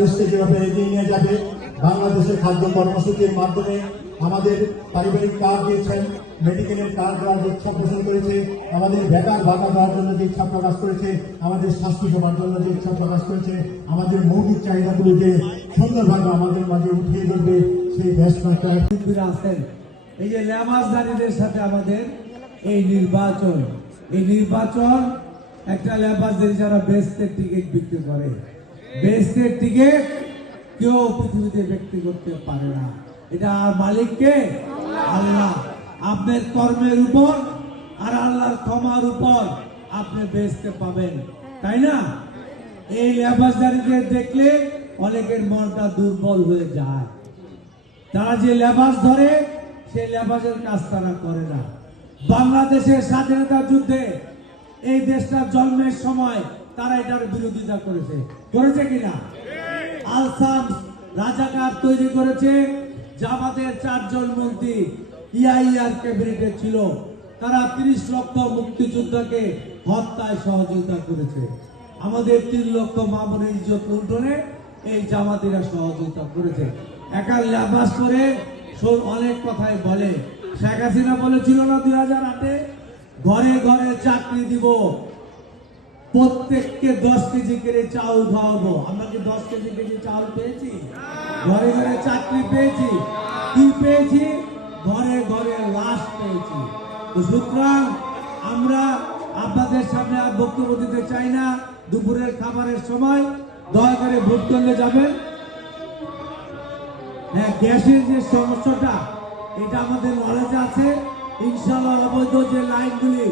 দেশকে যেভাবে এগিয়ে নিয়ে যাবে। বাংলাদেশের খাদ্য কর্মসূচির মাধ্যমে আমাদের পারিবারিক কার্ড দিয়েছেন, মেডিকেলের কার্ড দেওয়ার যে ইচ্ছা পোষণ করেছে, আমাদের বেকার ভাতা দেওয়ার জন্য যে ইচ্ছা প্রকাশ করেছে, আমাদের স্বাস্থ্য সেবার জন্য যে ইচ্ছা প্রকাশ করেছে, আমাদের মৌলিক চাহিদাগুলো যে সুন্দরভাবে আমাদের মাঝে উঠিয়ে ধরবে সেই দেশমাতা আছেন। এই যে লেবাসদারীদের সাথে আমাদের এই নির্বাচন একটা লেবাসদারি যারা বেহেশতের টিকিট বিক্রি করে, বেহেশতের টিকিট কেউ পৃথিবীতে বিক্রি করতে পারে না। এটা আর মালিককে আল্লাহ। আপনার কর্মের উপর আর আল্লাহর ক্ষমার উপর আপনি বেহেশতে পাবেন, তাই না? এই লেবাসদারীদের দেখলে অনেকের মনটা দুর্বল হয়ে যায়। তারা যে লেবাস ধরে সেই লেবাসের কাজ তারা করে না। বাংলাদেশের স্বাধীনতা যুদ্ধে এই দেশটা জন্মের সময় তারা এটার বিরোধিতা করেছে কিনা? আলসাম রাজাকার তৈরি করেছে। জামাতের 4 জন মন্ত্রী ইয়াইয়ার ক্যাবিনেটে ছিল, তারা 30 লক্ষ মুক্তিযোদ্ধাকে হত্যায় সহযোগিতা করেছে। আমাদের 3 লক্ষ মামুনের ইজ্জত লুণ্ঠনে এই জামাতিরা সহযোগিতা করেছে। একা লেবাস করে অনেক কথাই বলে। শেখ হাসিনা বলেছিল না 2008-এ, ঘরে ঘরে চাকরি দিব, প্রত্যেককে 10 কেজি করে চাউল খাওয়াবো। আমরা কি 10 কেজি চাউল পেয়েছি? ঘরে ঘরে চাকরি পেয়েছি। কি পেয়েছি? ঘরে ঘরে লাশ পেয়েছি। তো সুতরাং আমরা আপনাদের সামনে আর বক্তব্য দিতে চাই না। দুপুরের খাবারের সময় দয়া করে ভোট কেন্দ্রে যাবেন। হ্যাঁ, গ্যাসের যে সমস্যাটা এটা আমাদের নলেজ আছে। ইনশাআল্লাহ অবৈধ যে লাইনগুলি